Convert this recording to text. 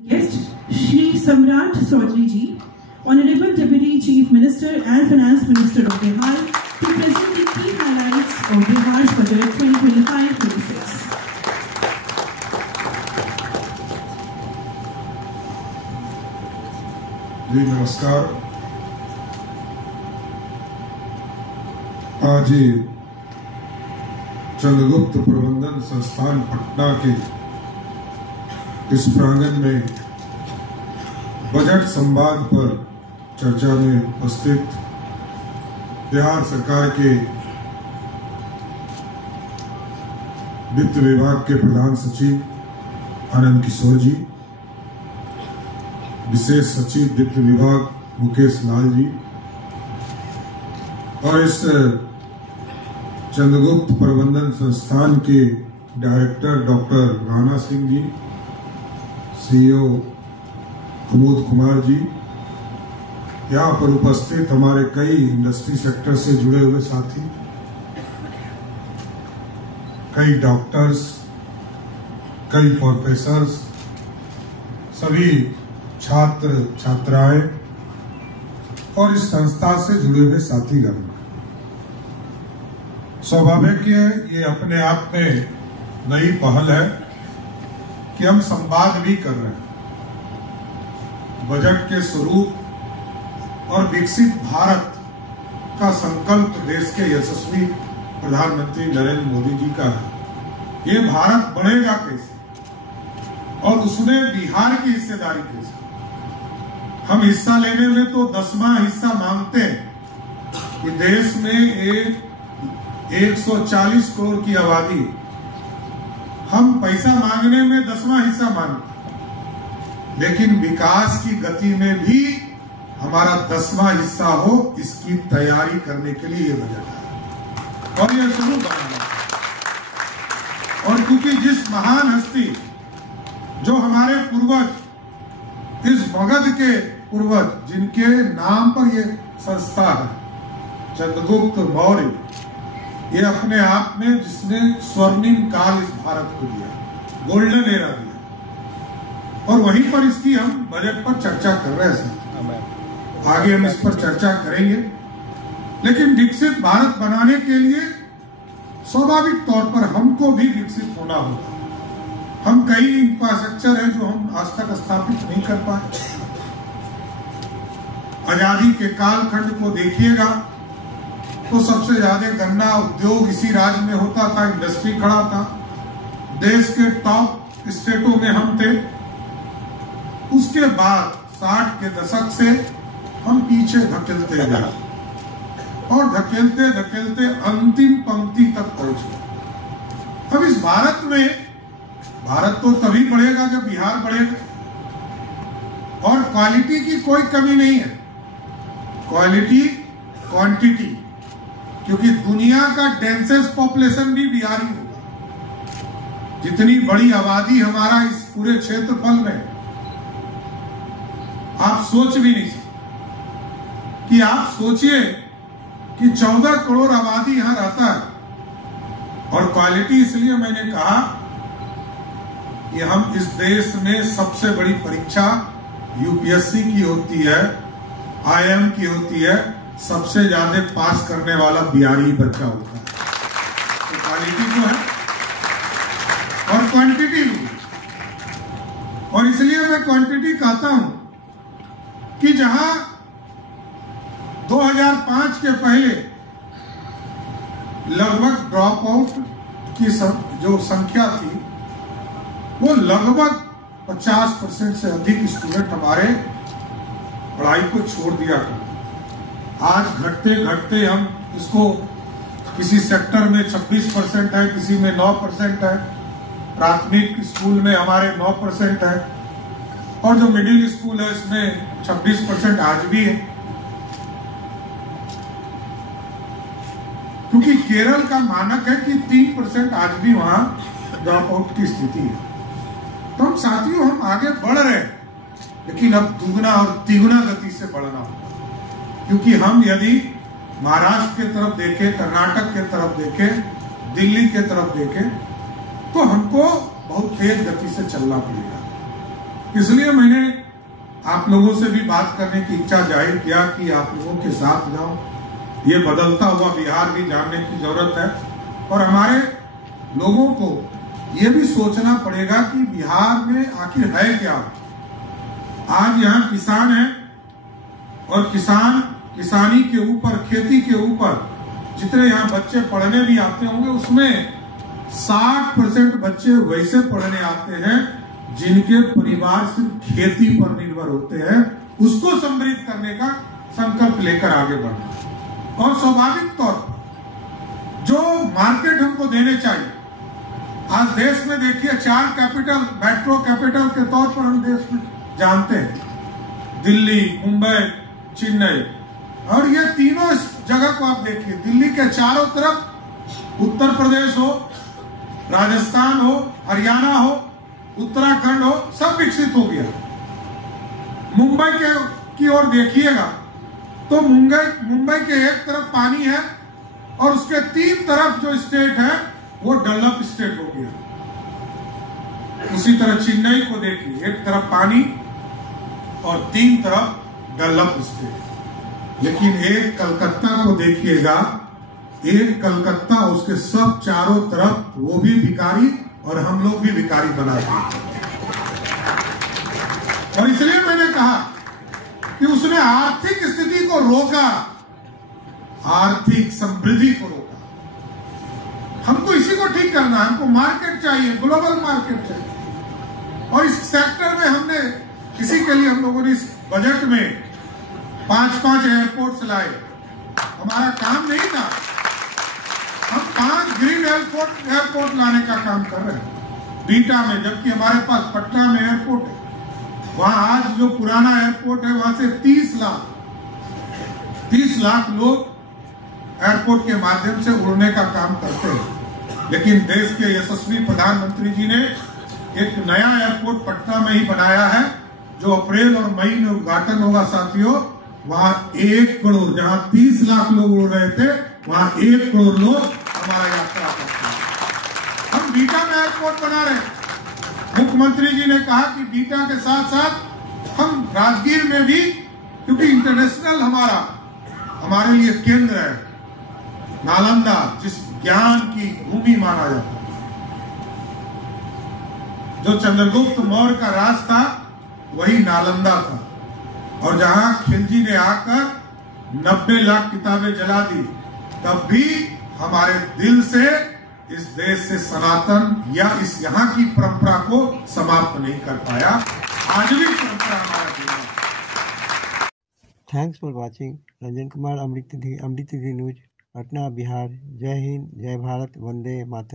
Guest Shri Samrat Chaudhary Ji, Honorable Deputy Chief Minister and Finance Minister of Bihar, to present the key highlights of Bihar's Budget 2025-26. जी नमस्कार। आज चंद्रगुप्त प्रबंधन संस्थान पटना के इस प्रांगण में बजट संवाद पर चर्चा में उपस्थित बिहार सरकार के वित्त विभाग के प्रधान सचिव आनंद किशोर जी, विशेष सचिव वित्त विभाग मुकेश लाल जी और इस चंद्रगुप्त प्रबंधन संस्थान के director doctor Rana Singh ji, CEO कुमुद कुमार जी, यहाँ पर उपस्थित हमारे कई इंडस्ट्री सेक्टर से जुड़े हुए साथी, कई डॉक्टर्स, कई प्रोफेसर्स, सभी छात्र छात्राएं और इस संस्था से जुड़े हुए साथीगण। स्वाभाविक है, ये अपने आप में नई पहल है कि हम संवाद भी कर रहे हैं। बजट के स्वरूप और विकसित भारत का संकल्प देश के यशस्वी प्रधानमंत्री नरेंद्र मोदी जी का है। ये भारत बढ़ेगा कैसे और उसमें बिहार की हिस्सेदारी कैसे। हम हिस्सा लेने में तो 10वां हिस्सा मांगते हैं कि देश में 140 करोड़ की आबादी, हम पैसा मांगने में 10वां हिस्सा मांगते हैं, लेकिन विकास की गति में भी हमारा 10वां हिस्सा हो, इसकी तैयारी करने के लिए ये बजट है और ये शुरू करना। और क्योंकि जिस महान हस्ती जो हमारे पूर्वज, इस मगध के पूर्वज जिनके नाम पर ये संस्था है, चंद्रगुप्त मौर्य, ये अपने आप में जिसने स्वर्णिम काल इस भारत को दिया, गोल्डन एरा दिया, और वहीं पर इसकी हम बजट पर चर्चा कर रहे हैं। आगे हम इस पर चर्चा करेंगे, लेकिन विकसित भारत बनाने के लिए स्वाभाविक तौर पर हमको भी विकसित होना होगा। हम कई इंफ्रास्ट्रक्चर है जो हम आज तक स्थापित नहीं कर पाए। आजादी के कालखंड को देखिएगा तो सबसे ज्यादा गन्ना उद्योग इसी राज्य में होता था, इंडस्ट्री खड़ा था, देश के टॉप स्टेटों में हम थे। उसके बाद 60 के दशक से हम पीछे धकेलते गए और धकेलते धकेलते अंतिम पंक्ति तक पहुंचे। अब इस भारत में, भारत तो तभी बढ़ेगा जब बिहार बढ़ेगा, और क्वालिटी की कोई कमी नहीं है, क्वालिटी क्वांटिटी, क्योंकि दुनिया का डेंसेस्ट पॉपुलेशन भी बिहारी होगा। जितनी बड़ी आबादी हमारा इस पूरे क्षेत्रफल में, आप सोच भी नहीं सकते। कि आप सोचिए कि 14 करोड़ आबादी यहां रहता है, और क्वालिटी इसलिए मैंने कहा कि हम इस देश में सबसे बड़ी परीक्षा यूपीएससी की होती है, आईएम की होती है, सबसे ज्यादा पास करने वाला बिहारी बच्चा होता है। तो क्वालिटी तो है और क्वांटिटी भी, और इसलिए मैं क्वांटिटी कहता हूं कि जहां 2005 के पहले लगभग ड्रॉप आउट की जो संख्या थी वो लगभग 50% से अधिक स्टूडेंट हमारे पढ़ाई को छोड़ दिया करते। आज घटते घटते हम इसको, किसी सेक्टर में 26% है, किसी में 9% है, प्राथमिक स्कूल में हमारे 9% है, और जो मिडिल स्कूल है इसमें 26% आज भी है। क्योंकि केरल का मानक है कि 3% आज भी वहां ड्रॉप आउट की स्थिति है। तो हम साथियों, हम आगे बढ़ रहे हैं, लेकिन अब दुगना और तिगुना गति से बढ़ना होगा। क्योंकि हम यदि महाराष्ट्र के तरफ देखें, कर्नाटक के तरफ देखें, दिल्ली के तरफ देखें, तो हमको बहुत तेज गति से चलना पड़ेगा। इसलिए मैंने आप लोगों से भी बात करने की इच्छा जाहिर किया कि आप लोगों के साथ जाऊं। ये बदलता हुआ बिहार भी जानने की जरूरत है और हमारे लोगों को ये भी सोचना पड़ेगा कि बिहार में आखिर है क्या। आज यहाँ किसान है और किसानी के ऊपर, खेती के ऊपर जितने यहाँ बच्चे पढ़ने भी आते होंगे उसमें 60% बच्चे वैसे पढ़ने आते हैं जिनके परिवार सिर्फ खेती पर निर्भर होते हैं। उसको समृद्ध करने का संकल्प लेकर आगे बढ़ना और स्वाभाविक तौर पर जो मार्केट हमको देने चाहिए। आज देश में देखिए 4 कैपिटल, मेट्रो कैपिटल के तौर पर हम देश में जानते हैं, दिल्ली, मुंबई, चेन्नई, और ये तीनों जगह को आप देखिए, दिल्ली के चारों तरफ उत्तर प्रदेश हो, राजस्थान हो, हरियाणा हो, उत्तराखंड हो, सब विकसित हो गया। मुंबई की ओर देखिएगा तो मुंबई के एक तरफ पानी है और उसके 3 तरफ जो स्टेट है वो डेवलप स्टेट हो गया। उसी तरह चेन्नई को देखिए, एक तरफ पानी और 3 तरफ डेवलप स्टेट। लेकिन एक कलकत्ता को देखिएगा, एक कलकत्ता, उसके सब चारों तरफ वो भी भिखारी और हम लोग भी भिखारी बना दिए। और इसलिए मैंने कहा कि उसने आर्थिक स्थिति को रोका, आर्थििक समृद्धि को रोका। हमको इसी को ठीक करना है, हमको मार्केट चाहिए, ग्लोबल मार्केट चाहिए। और इस सेक्टर में हमने इसी के लिए हम लोगों ने इस बजट में 5 एयरपोर्ट्स लाए। हमारा काम नहीं था, हम 5 ग्रीन एयरपोर्ट लाने का काम कर रहे हैं बीटा में, जबकि हमारे पास पटना में एयरपोर्ट है। वहां आज जो पुराना एयरपोर्ट है वहां से 30 लाख लोग एयरपोर्ट के माध्यम से उड़ने का काम करते हैं। लेकिन देश के यशस्वी प्रधानमंत्री जी ने एक नया एयरपोर्ट पटना में ही बनाया है, जो अप्रैल और मई में उद्घाटन होगा। साथियों, वहां 1 करोड़, जहां 30 लाख लोग उड़ रहे थे, वहां 1 करोड़ लोग हमारा यात्रा करते हैं। हम बीटा में एयरपोर्ट बना रहे हैं। मुख्यमंत्री जी ने कहा कि बीटा के साथ साथ हम राजगीर में भी, क्योंकि इंटरनेशनल हमारे लिए केंद्र है, नालंदा, जिस ज्ञान की भूमि माना जाता है, जो चंद्रगुप्त मौर्य का राज था वही नालंदा था। और जहां खिलजी ने आकर 90 लाख किताबें जला दी, तब भी हमारे दिल से इस देश से सनातन या इस यहाँ की परंपरा को समाप्त नहीं कर पाया। आज भी परंपरा हमारा जीवन। Thanks for watching. Ranjan Kumar, Amrit Nidhi News, Patna, Bihar. जय हिंद, जय भारत, वंदे मातरम।